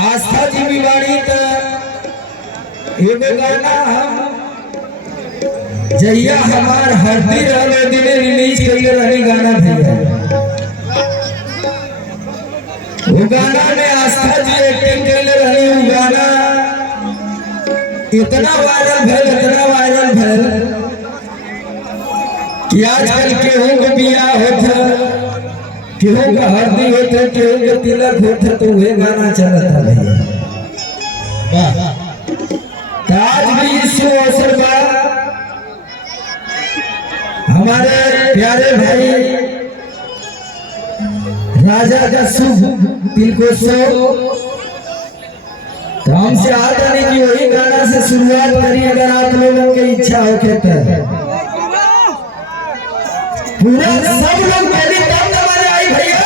आस्था जी भी बाड़ी तो एगो गाना हम जहिया हमार हरदी रहले दिन रिलीज कइले रही गाना भैया। वो गाना में आस्था जी एक्टिंग कइले रही। वो गाना इतना वायरल भेल कि आजकल केहू के बियाह होता, केहू का हरदी होता, केहू के तिलक होता तो वह गाना चलता भैया। आज भी इस अवसर पर हमारे प्यारे भाई राजा का शुभ तिलकोत्सव तो हमसे आता नहीं कि वही गाना से शुरुआत करी। अगर आप लोगों की इच्छा हो के तो पूरा सब लोग पहली टाइम हमारे आई भैया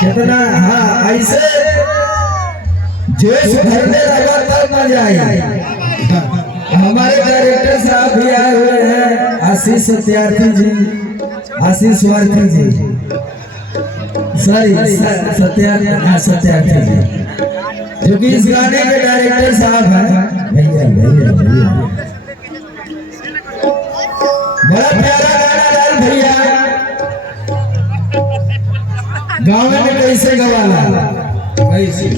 कितना। हाँ ऐसे जोश भरने लगा तब मजा आई। हमारे डायरेक्टर साहब भी आए हुए हैं, आशीष सत्यार्थी जी, आशीष स्वार्थी जी, सॉरी सत्यार्थी जी, जो कि इस गाने के डायरेक्टर साहब हैं भैया। बड़ा प्यारा गाना लाल भैया। गाँव में कैसे गवाला कैसे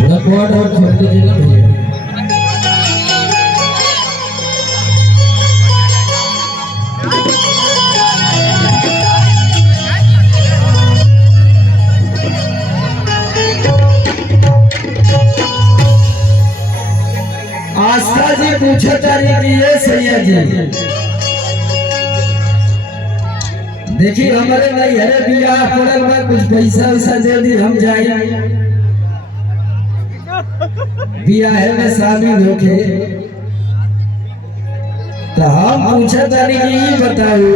थोड़ा कोड और छोड़ दीजिए ना भैया। आस्था जी पूछे तारी कि ये सैया जी देखिए हमारे नैहरे बियाह पड़ल में कुछ पैसा वैसा दे दी हम जाए बियाह में शामिल होके। तो हम पूछे तारी कि बताओ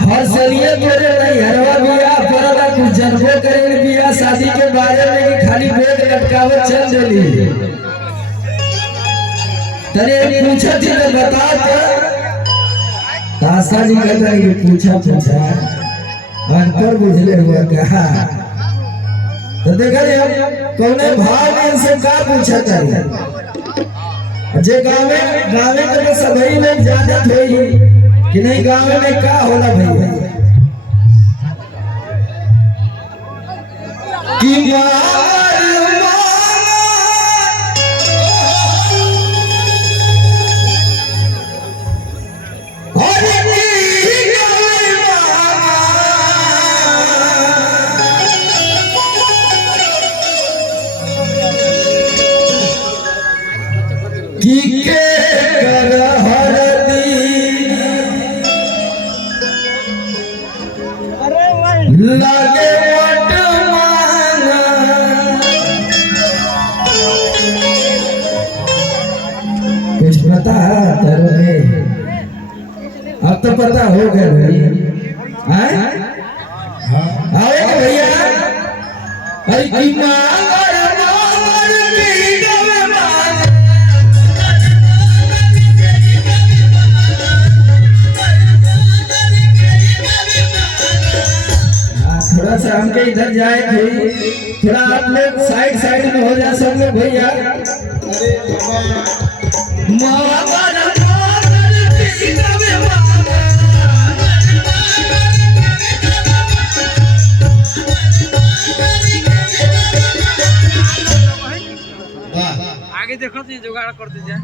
हर सलिए तोरे नैहरवा बियाह पड़ल कुछ जनबो करे बियाह शादी के बारे में कि खाली बेग लटकावत चल देली। तने पूछा थी तो बता तो आस्था जी कहता है कि पूछा अंतर बुझले हुआ कहा। तो देखा हम कौने भाव में इनसे का पूछा चाहिए। जे गाँव में तो सभी लोग जानत होई कि नहीं गाँव में का होला भैया कि लागे वट मांगा कुछ पता है तेरे अब तो पता हो गया भाई। हाँ भैया अरे की थोड़ा सा हमके इधर जाए थोड़ा आप लोग साइड में हो जाए सब लोग भैया। आगे देखो जुगाड़ कर दीजिए।